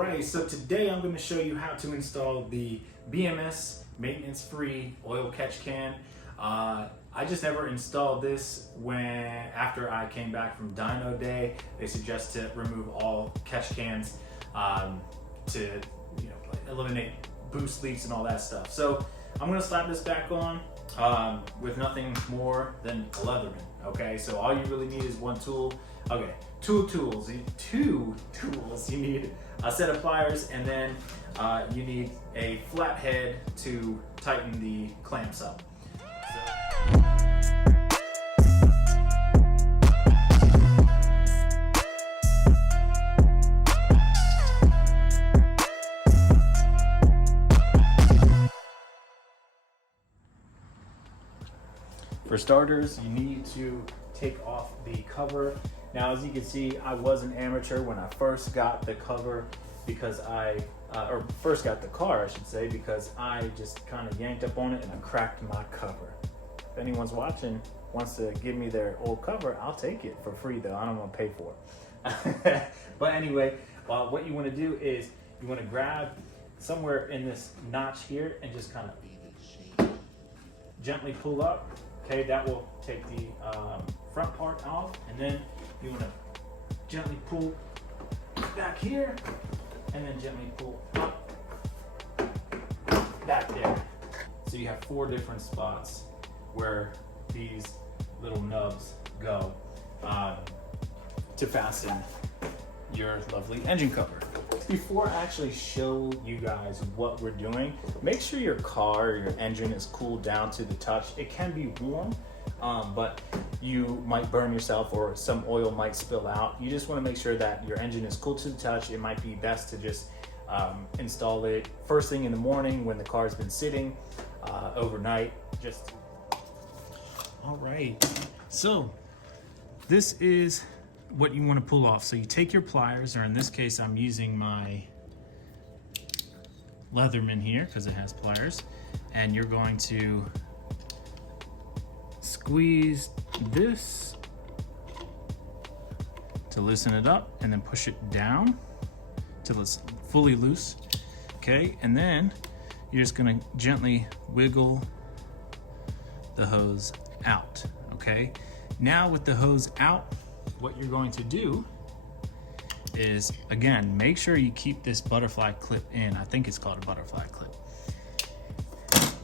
Alright, so today I'm going to show you how to install the BMS maintenance-free oil catch can. I just never installed this after I came back from dyno day. They suggest to remove all catch cans to eliminate boost leaks and all that stuff. So I'm going to slap this back on with nothing more than a Leatherman. Okay, so all you really need is one tool. Okay, two tools. You need a set of pliers, and then you need a flat head to tighten the clamps up. For starters, you need to take off the cover. Now, as you can see, I was an amateur when I first got the cover because first got the car, I should say, because I just kind of yanked up on it and I cracked my cover. If anyone's watching wants to give me their old cover, I'll take it for free though. I don't want to pay for it. But anyway, what you want to do is you want to grab somewhere in this notch here and just kind of gently pull up. Okay, that will take the front part off, and then you want to gently pull back here, and then gently pull up back there. So you have 4 different spots where these little nubs go to fasten your lovely engine cover. Before I actually show you guys what we're doing, make sure your car or your engine is cooled down to the touch. It can be warm, but you might burn yourself or some oil might spill out. You just want to make sure that your engine is cool to the touch. It might be best to just install it first thing in the morning when the car's been sitting overnight. All right, so this is what you want to pull off. So you take your pliers, or in this case I'm using my Leatherman here because it has pliers, and you're going to squeeze this to loosen it up and then push it down till it's fully loose. Okay, and then you're just going to gently wiggle the hose out. Okay, now with the hose out, what you're going to do is, again, make sure you keep this butterfly clip in. I think it's called a butterfly clip.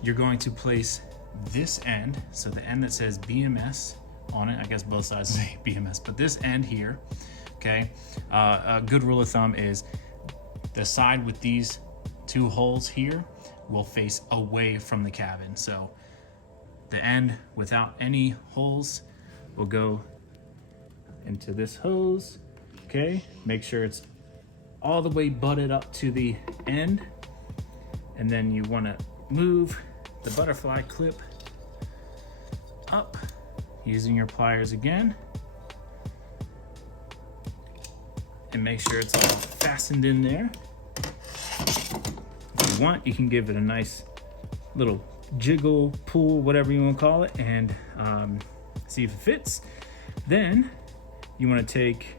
You're going to place this end, so the end that says BMS on it, I guess both sides say BMS, but this end here, okay, a good rule of thumb is the side with these 2 holes here will face away from the cabin. So the end without any holes will go into this hose. Okay, make sure it's all the way butted up to the end, and then you want to move the butterfly clip up using your pliers again, and make sure it's all fastened in there. If you want, you can give it a nice little jiggle, pull, whatever you want to call it, and see if it fits. Then you want to take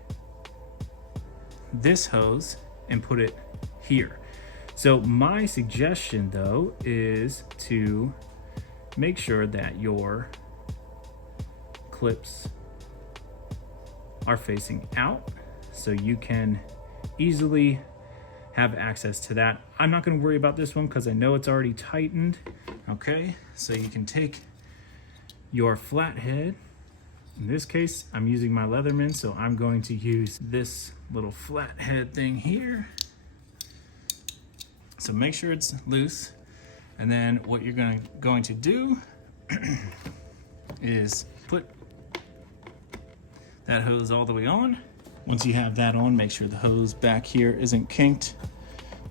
this hose and put it here. So my suggestion though is to make sure that your clips are facing out so you can easily have access to that. I'm not going to worry about this one because I know it's already tightened. Okay, so you can take your flat head. In this case, I'm using my Leatherman, so I'm going to use this little flat head thing here. So make sure it's loose. And then what you're going to do is put that hose all the way on. Once you have that on, make sure the hose back here isn't kinked,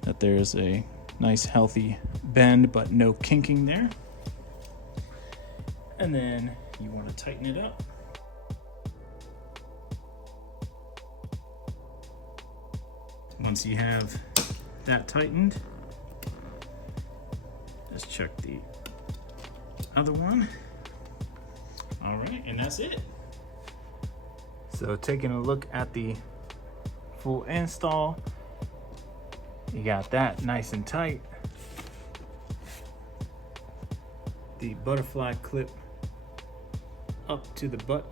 that there's a nice healthy bend, but no kinking there. And then you want to tighten it up. Once you have that tightened, let's check the other one. All right, and that's it. So taking a look at the full install, You got that nice and tight. The butterfly clip up to the butt.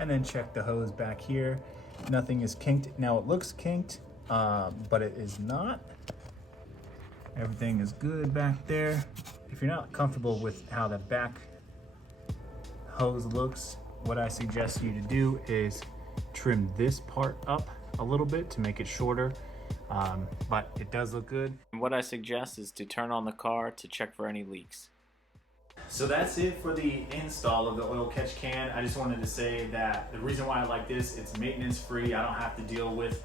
And then check the hose back here. Nothing is kinked. Now it looks kinked, but it is not. Everything is good back there. If you're not comfortable with how the back hose looks, what I suggest you to do is trim this part up a little bit to make it shorter, but it does look good. And what I suggest is to turn on the car to check for any leaks. So that's it for the install of the oil catch can. I just wanted to say that the reason why I like this, it's maintenance free. I don't have to deal with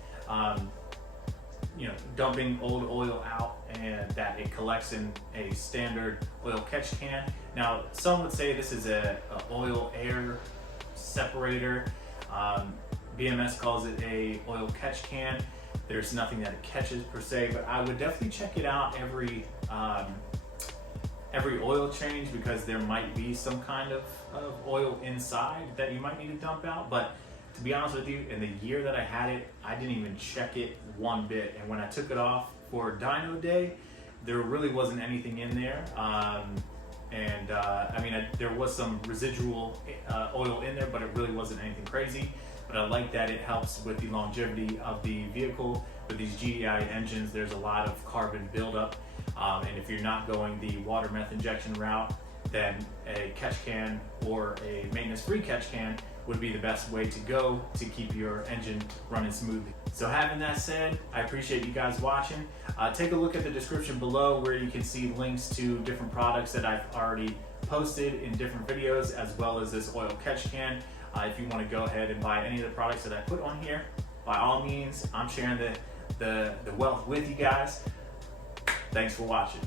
dumping old oil out and that it collects in a standard oil catch can. Now, some would say this is a oil air separator. BMS calls it a oil catch can. There's nothing that it catches per se, but I would definitely check it out every oil change, because there might be some kind of oil inside that you might need to dump out. But to be honest with you, in the year that I had it, I didn't even check it one bit. And when I took it off for dyno day, there really wasn't anything in there. There was some residual oil in there, but it really wasn't anything crazy. But I like that it helps with the longevity of the vehicle. With these GDI engines, there's a lot of carbon buildup. And if you're not going the water meth injection route, then a catch can or a maintenance-free catch can would be the best way to go to keep your engine running smoothly. So having that said, I appreciate you guys watching. Take a look at the description below where you can see links to different products that I've already posted in different videos, as well as this oil catch can. If you want to go ahead and buy any of the products that I put on here, by all means, I'm sharing the wealth with you guys. Thanks for watching.